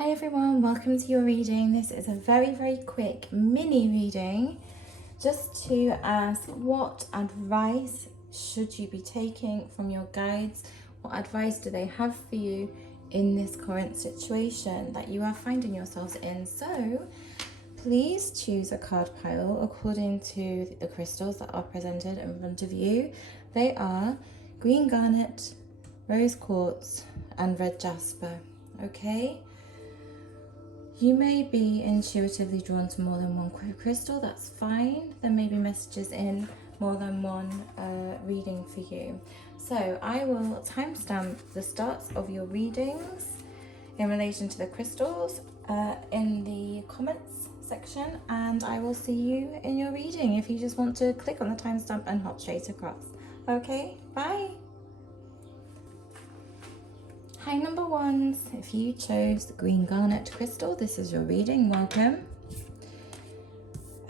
Hi everyone, welcome to your reading. This is a very quick mini reading just to ask what advice should you be taking from your guides? What advice do they have for you in this current situation that you are finding yourselves in? So please choose a card pile according to the crystals that are presented in front of you. They are green garnet, rose quartz and red jasper. Okay? You may be intuitively drawn to more than one crystal, that's fine. There may be messages in more than one reading for you. So I will timestamp the starts of your readings in relation to the crystals in the comments section, and I will see you in your reading if you just want to click on the timestamp and hop straight across. Okay, bye. Hi number ones, if you chose the green garnet crystal, this is your reading, welcome.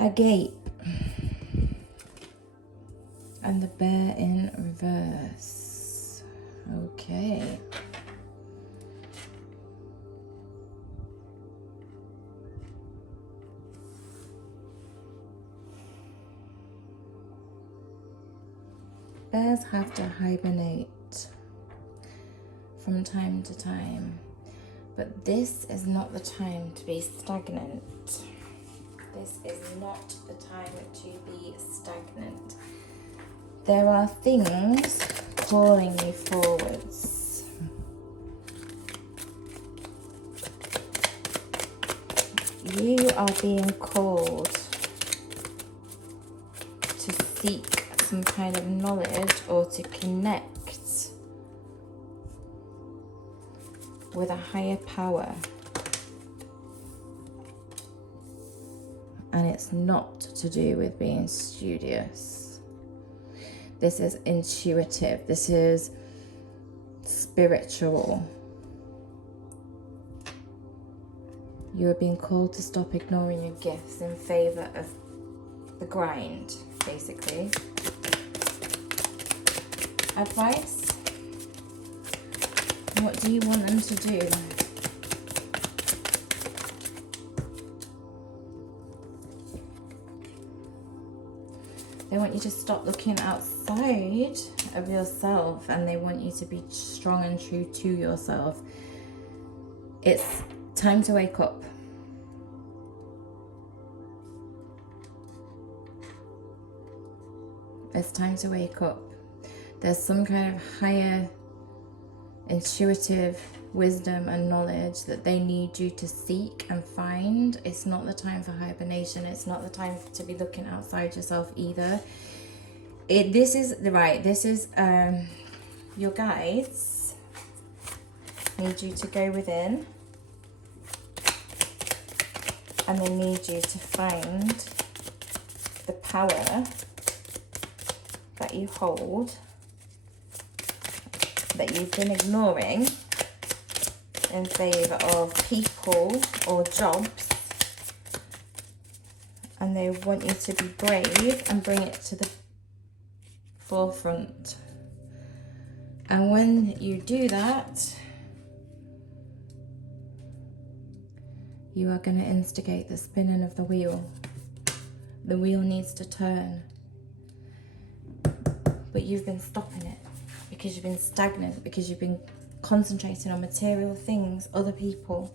Agape and the bear in reverse. Okay. Bears have to hibernate from time to time, but this is not the time to be stagnant. This is not the time to be stagnant. There are things calling you forwards. You are being called to seek some kind of knowledge or to connect with a higher power, and it's not to do with being studious. This is intuitive, this is spiritual. You are being called to stop ignoring your gifts in favor of the grind, basically. Advice? What do you want them to do? They want you to stop looking outside of yourself, and they want you to be strong and true to yourself. It's time to wake up. It's time to wake up. There's some kind of higher intuitive wisdom and knowledge that they need you to seek and find. It's not the time for hibernation. It's not the time to be looking outside yourself either. This is your guides need you to go within, and they need you to find the power that you hold, that you've been ignoring in favour of people or jobs, and they want you to be brave and bring it to the forefront. And when you do that, you are going to instigate the spinning of the wheel. The wheel needs to turn, but you've been stopping it because you've been stagnant, because you've been concentrating on material things, other people.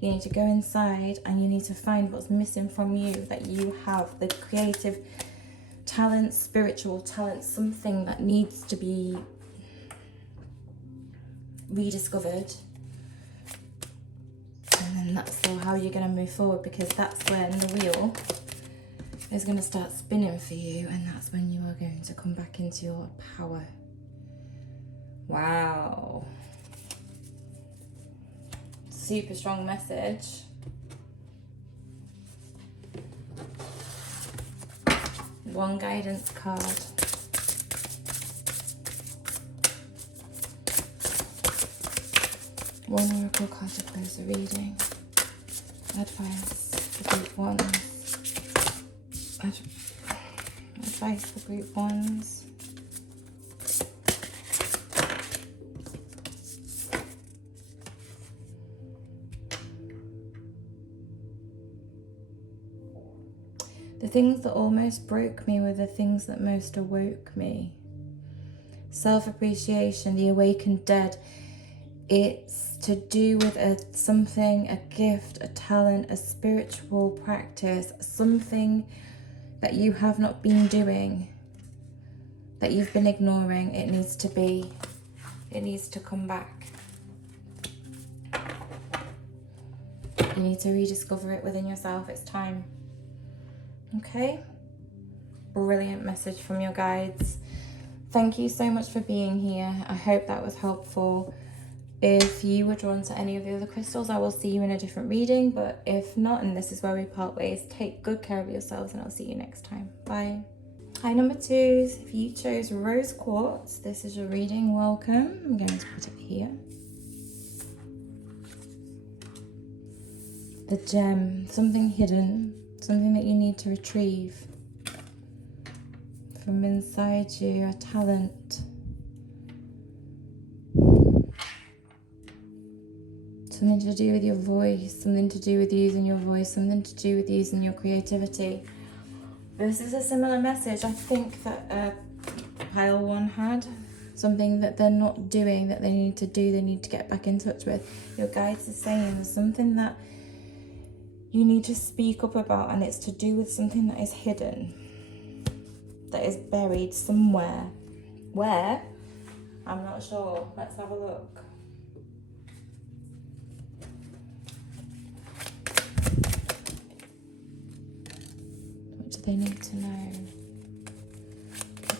You need to go inside and you need to find what's missing from you, that you have the creative talent, spiritual talent, something that needs to be rediscovered. And then that's how you're going to move forward, because that's when the wheel is going to start spinning for you, and that's when you are going to come back into your power. Wow. Super strong message. One guidance card. One oracle card to close the reading. Advice for group ones. Advice for group ones. The things that almost broke me were the things that most awoke me. Self-appreciation, the awakened dead. It's to do with something, a gift, a talent, a spiritual practice, something that you have not been doing, that you've been ignoring. It needs to come back. You need to rediscover it within yourself. It's time. Okay? Brilliant message from your guides. Thank you so much for being here. I hope that was helpful. If you were drawn to any of the other crystals, I will see you in a different reading. But if not, and this is where we part ways, take good care of yourselves and I'll see you next time. Bye. Hi, number twos. If you chose rose quartz, this is your reading. Welcome. I'm going to put it here. The gem, something hidden, something that you need to retrieve from inside you, a talent. Something to do with your voice, something to do with using your voice, something to do with using your creativity. This is a similar message I think that pile one had. Something that they're not doing, that they need to do, they need to get back in touch with. Your guides are saying there's something that you need to speak up about, and it's to do with something that is hidden, that is buried somewhere. Where? I'm not sure. Let's have a look. What do they need to know?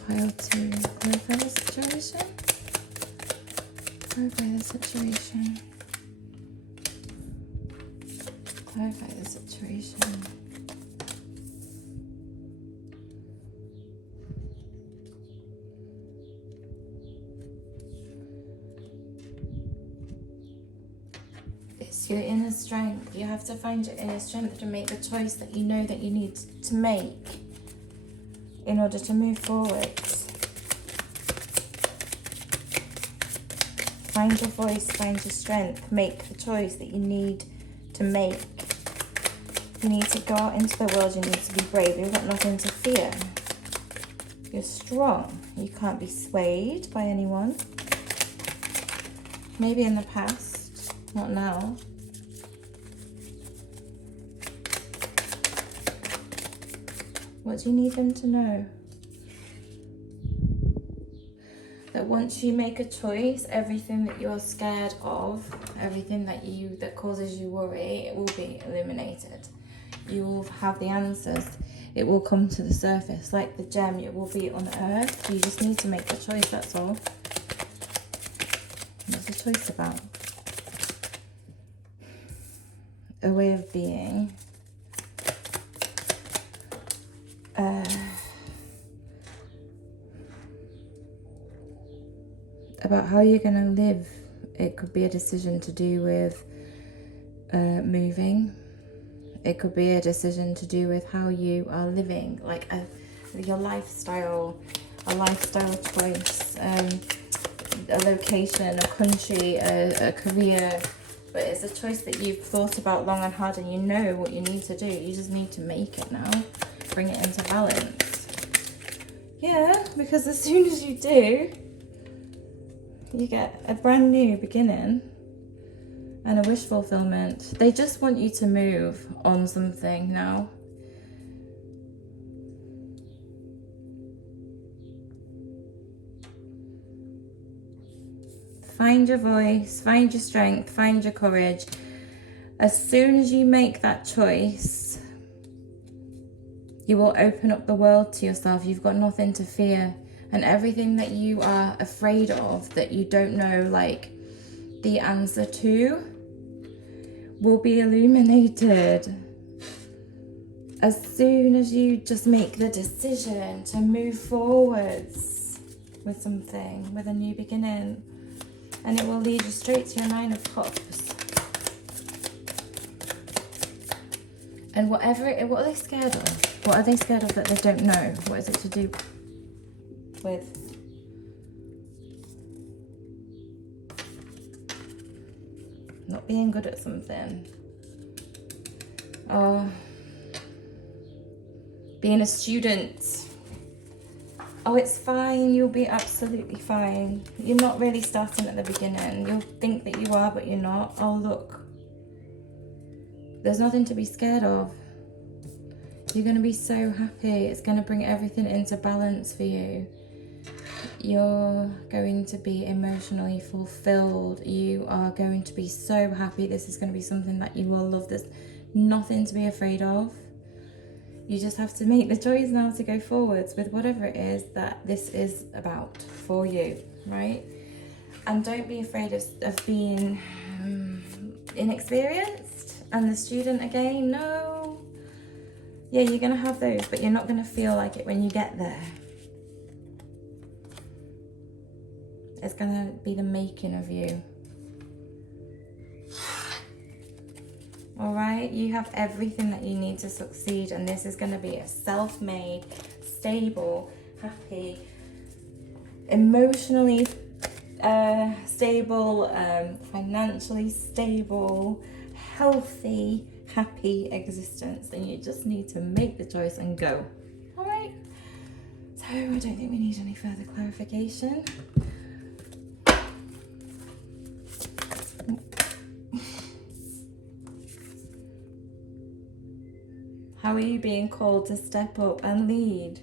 Pile two. Clarify the situation. Clarify the situation. Clarify the situation. It's your inner strength. You have to find your inner strength to make the choice that you know that you need to make in order to move forward. Find your voice, find your strength, make the choice that you need to make. You need to go out into the world, you need to be brave, you've got nothing to fear. You're strong, you can't be swayed by anyone. Maybe in the past, not now. What do you need them to know? That once you make a choice, everything that you're scared of, everything that causes you worry, it will be eliminated. You will have the answers. It will come to the surface like the gem. It will be unearthed. You just need to make the choice, that's all. What's the choice about? A way of being. About how you're going to live. It could be a decision to do with moving. It could be a decision to do with how you are living, like your lifestyle, a lifestyle choice, a location, a country, a career. But it's a choice that you've thought about long and hard, and you know what you need to do. You just need to make it now. Bring it into balance. Yeah, because as soon as you do, you get a brand new beginning and a wish fulfillment. They just want you to move on something now. Find your voice, find your strength, find your courage. As soon as you make that choice, you will open up the world to yourself. You've got nothing to fear. And everything that you are afraid of, that you don't know, like, the answer to, will be illuminated. As soon as you just make the decision to move forwards with something, with a new beginning. And it will lead you straight to your 9 of Cups. And what are they scared of? What are they scared of that they don't know? What is it to do with? Not being good at something. Or being a student. Oh, it's fine. You'll be absolutely fine. You're not really starting at the beginning. You'll think that you are, but you're not. Oh, look. There's nothing to be scared of. You're going to be so happy. It's going to bring everything into balance for you. You're going to be emotionally fulfilled. You are going to be so happy. This is going to be something that you will love. There's nothing to be afraid of. You just have to make the choice now to go forwards with whatever it is that this is about for you, right? And don't be afraid of being inexperienced and the student again. No. Yeah, you're going to have those, but you're not going to feel like it when you get there. It's going to be the making of you. All right, you have everything that you need to succeed, and this is going to be a self-made, stable, happy, emotionally stable, financially stable, healthy, happy existence. And you just need to make the choice and go. All right, so I don't think we need any further clarification. How are you being called to step up and lead?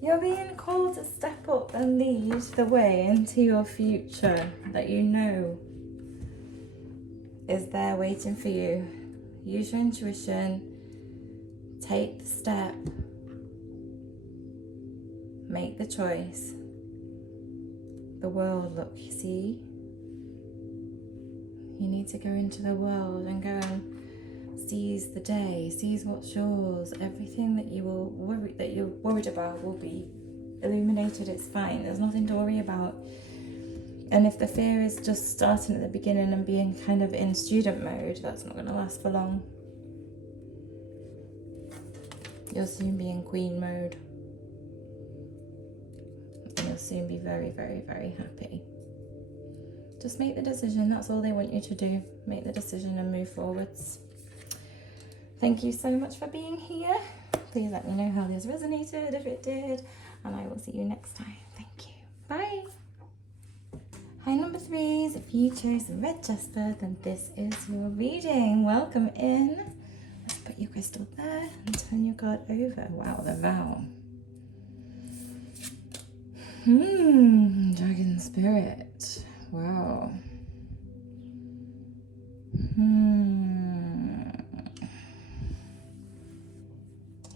You're being called to step up and lead the way into your future that you know is there waiting for you. Use your intuition, take the step, make the choice. The world, look, you see? You need to go into the world and go and seize the day, seize what's yours. Everything that you're worried about will be illuminated. It's fine. There's nothing to worry about. And if the fear is just starting at the beginning and being kind of in student mode, that's not going to last for long. You'll soon be in queen mode. And you'll soon be very, very, very happy. Just make the decision. That's all they want you to do. Make the decision and move forwards. Thank you so much for being here. Please let me know how this resonated, if it did, and I will see you next time. Thank you. Bye. Hi, number threes. If you chose the red Jasper, then this is your reading. Welcome in. Let's put your crystal there and turn your card over. Wow, the vow. Dragon spirit. Wow.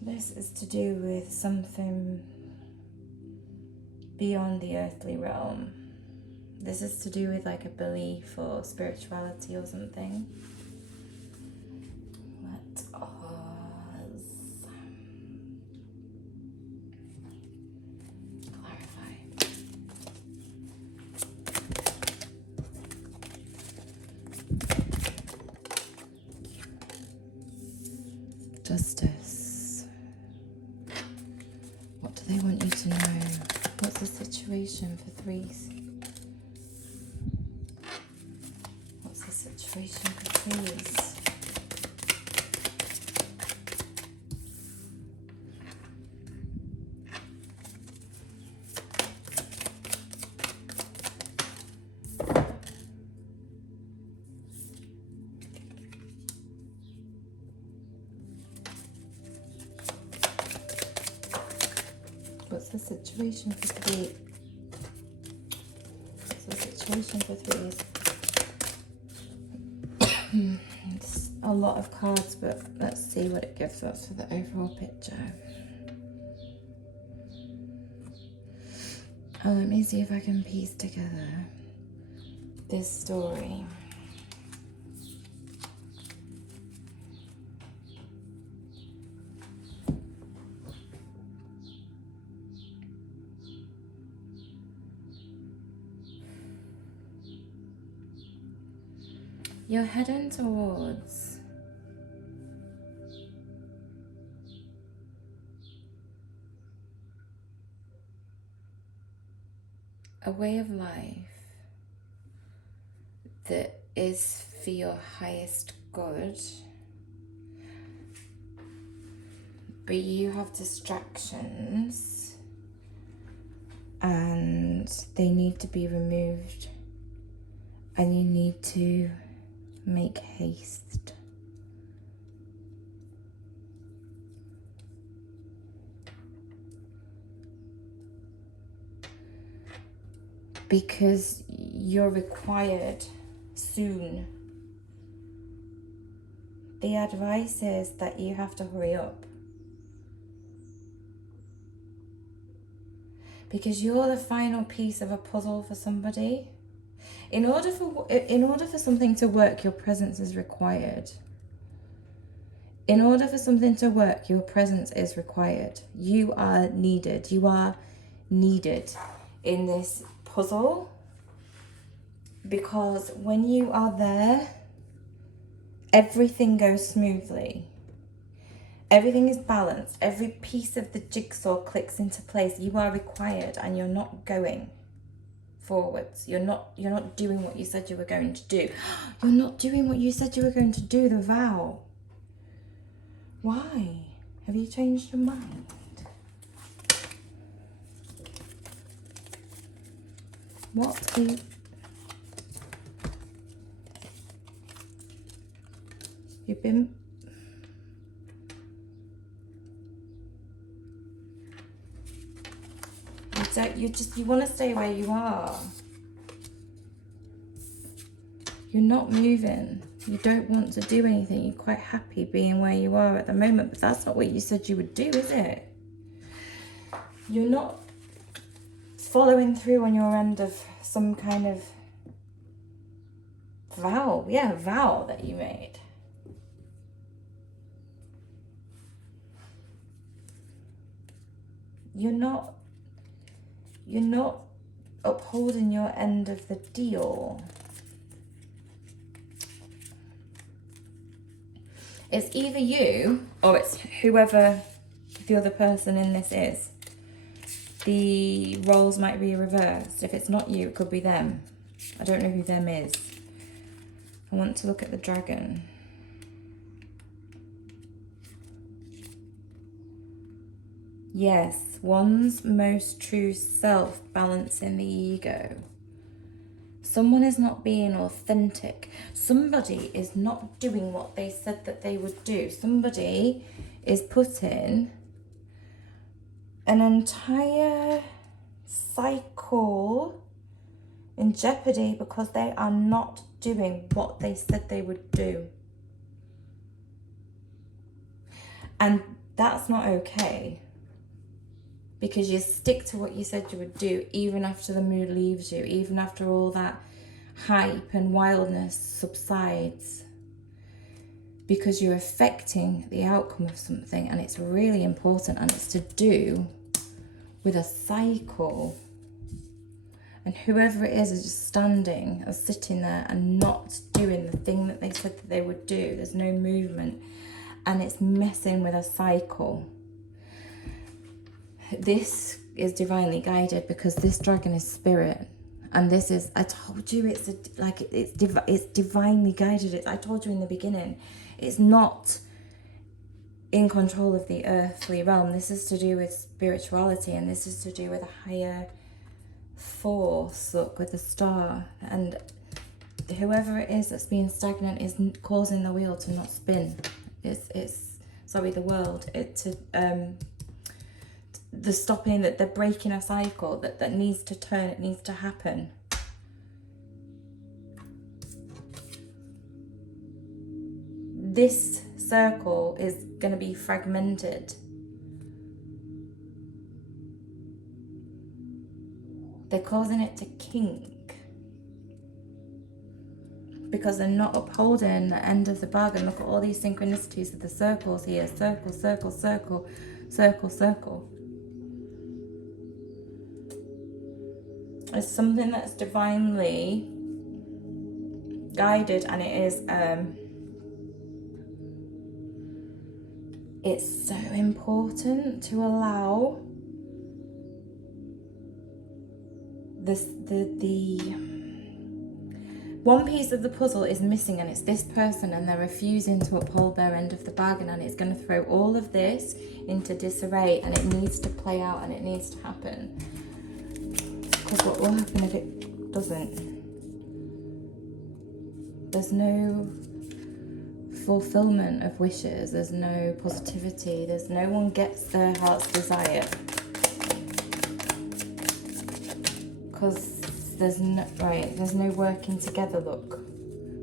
This is to do with something beyond the earthly realm. This is to do with like a belief or spirituality or something. Let us clarify. Justice. What do they want you to know? What's the situation for threes? What's the situation for threes? What's the situation for three? What's the situation for threes? It's a lot of cards, but let's see what it gives us for the overall picture. Oh, let me see if I can piece together this story. You're heading towards a way of life that is for your highest good, but you have distractions and they need to be removed, and you need to make haste. Because you're required soon. The advice is that you have to hurry up. Because you're the final piece of a puzzle for somebody. In order for something to work, your presence is required. In order for something to work, your presence is required. You are needed. You are needed in this puzzle, because when you are there, everything goes smoothly. Everything is balanced. Every piece of the jigsaw clicks into place. You are required, and you're not going forwards. You're not doing what you said you were going to do. You're not doing what you said you were going to do, the vow. Why? Have you changed your mind? What is... You've been... You want to stay where you are. You're not moving. You don't want to do anything. You're quite happy being where you are at the moment, but that's not what you said you would do, is it? You're not following through on your end of some kind of vow. Yeah, vow that you made. You're not upholding your end of the deal. It's either you or it's whoever the other person in this is. The roles might be reversed. If it's not you, it could be them. I don't know who them is. I want to look at the dragon. Yes, one's most true self, balancing the ego. Someone is not being authentic. Somebody is not doing what they said that they would do. Somebody is putting an entire cycle in jeopardy because they are not doing what they said they would do. And that's not okay. Because you stick to what you said you would do, even after the mood leaves you, even after all that hype and wildness subsides. Because you're affecting the outcome of something, and it's really important, and it's to do with a cycle. And whoever it is just standing or sitting there and not doing the thing that they said that they would do. There's no movement, and it's messing with a cycle. This is divinely guided because this dragon is spirit, and this is, I told you, it's divinely guided. I told you in the beginning, it's not in control of the earthly realm. This is to do with spirituality, and this is to do with a higher force. Look, with the star, and whoever it is that's being stagnant is causing the wheel to not spin. It's sorry, the world. The stopping, that they're breaking a cycle that needs to turn, it needs to happen. This circle is going to be fragmented. They're causing it to kink because they're not upholding the end of the bargain. Look at all these synchronicities of the circles here. Circle, circle, circle, circle, circle. It's something that's divinely guided, and it is it's so important to allow the one piece of the puzzle is missing, and it's this person, and they're refusing to uphold their end of the bargain, and it's going to throw all of this into disarray, and it needs to play out, and it needs to happen. Because what will happen if it doesn't? There's no fulfillment of wishes, there's no positivity, there's no one gets their heart's desire. Because there's no working together, look.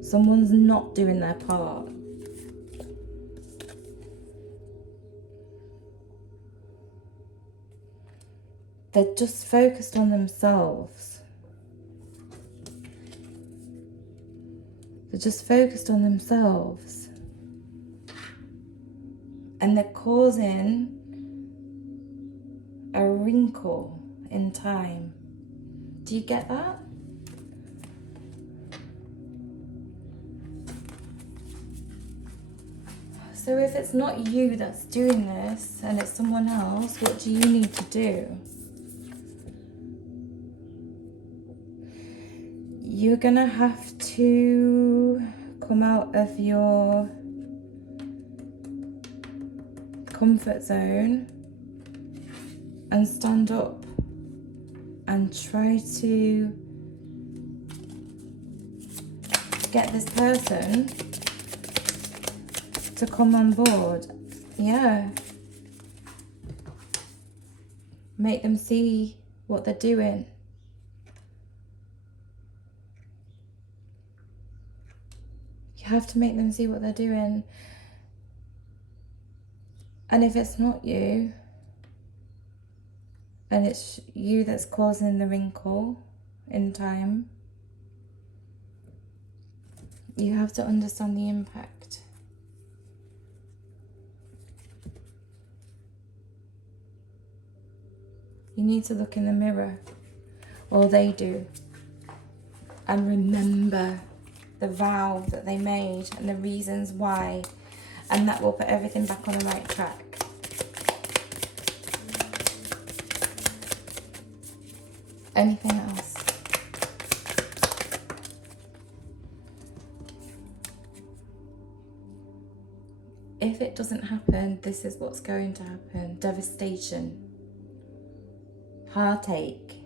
Someone's not doing their part. They're just focused on themselves. They're just focused on themselves. And they're causing a wrinkle in time. Do you get that? So if it's not you that's doing this and it's someone else, what do you need to do? You're gonna have to come out of your comfort zone and stand up and try to get this person to come on board. Yeah. Make them see what they're doing. You have to make them see what they're doing. And if it's not you, and it's you that's causing the wrinkle in time, you have to understand the impact. You need to look in the mirror, or they do, and remember the vow that they made and the reasons why, and that will put everything back on the right track. Anything else? If it doesn't happen, this is what's going to happen. Devastation. Heartache.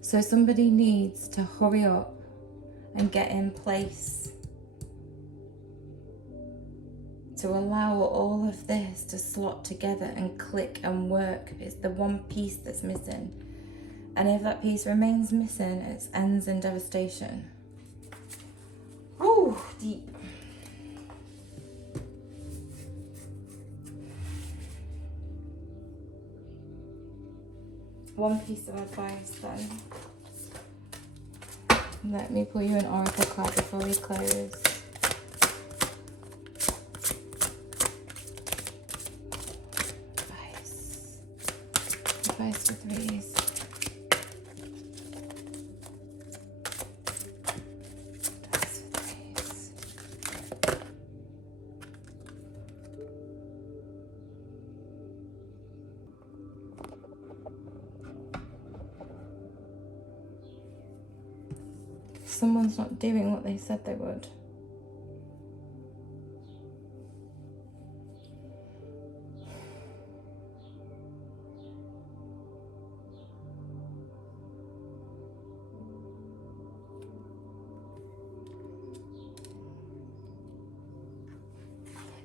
So somebody needs to hurry up and get in place to allow all of this to slot together and click and work. It's the one piece that's missing. And if that piece remains missing, it ends in devastation. Oh, deep. One piece of advice then. Let me pull you an oracle card before we close. Advice for threes. Advice for threes. Someone's not doing what they said they would.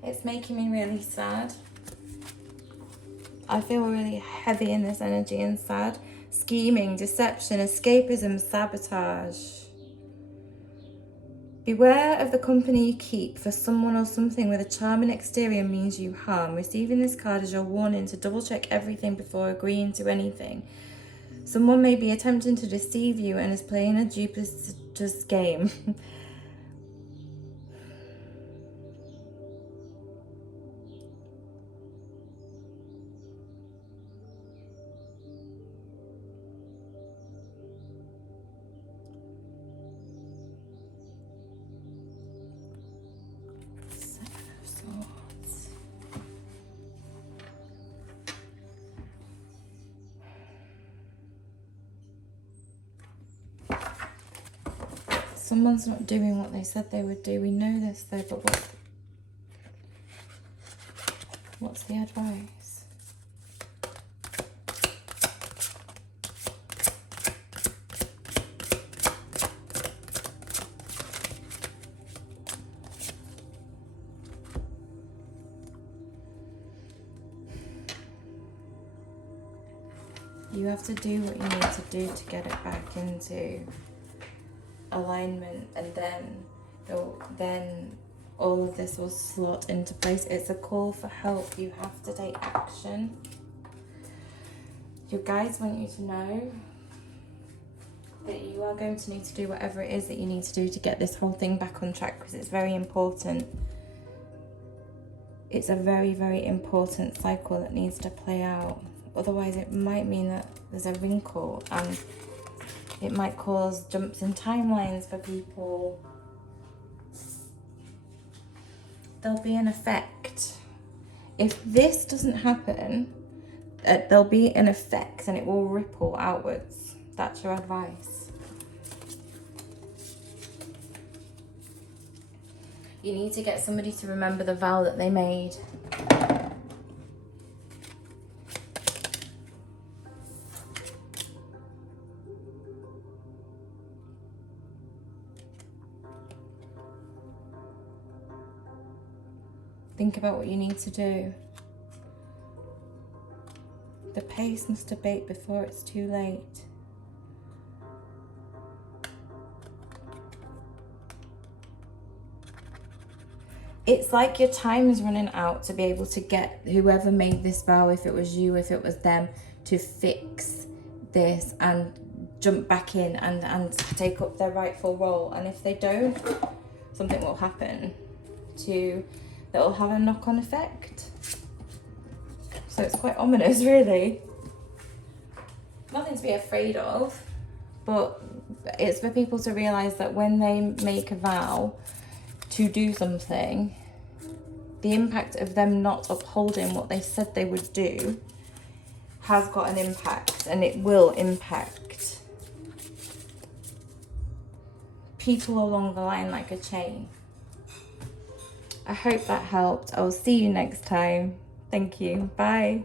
It's making me really sad. I feel really heavy in this energy and sad. Scheming, deception, escapism, sabotage. Beware of the company you keep, for someone or something with a charming exterior means you harm. Receiving this card is your warning to double check everything before agreeing to anything. Someone may be attempting to deceive you and is playing a duplicitous game. Someone's not doing what they said they would do. We know this though, but what's the advice? You have to do what you need to do to get it back into alignment, and then all of this will slot into place. It's a call for help. You have to take action. Your guides want you to know that you are going to need to do whatever it is that you need to do to get this whole thing back on track, because it's very important. It's a very, very important cycle that needs to play out. Otherwise, it might mean that there's a wrinkle, and it might cause jumps in timelines for people. There'll be an effect. If this doesn't happen, there'll be an effect and it will ripple outwards. That's your advice. You need to get somebody to remember the vow that they made. Think about what you need to do. The pace must abate before it's too late. It's like your time is running out to be able to get whoever made this vow, if it was you, if it was them, to fix this and jump back in and take up their rightful role. And if they don't, something will happen that will have a knock-on effect. So it's quite ominous, really. Nothing to be afraid of, but it's for people to realise that when they make a vow to do something, the impact of them not upholding what they said they would do has got an impact, and it will impact people along the line like a chain. I hope that helped. I will see you next time. Thank you. Bye.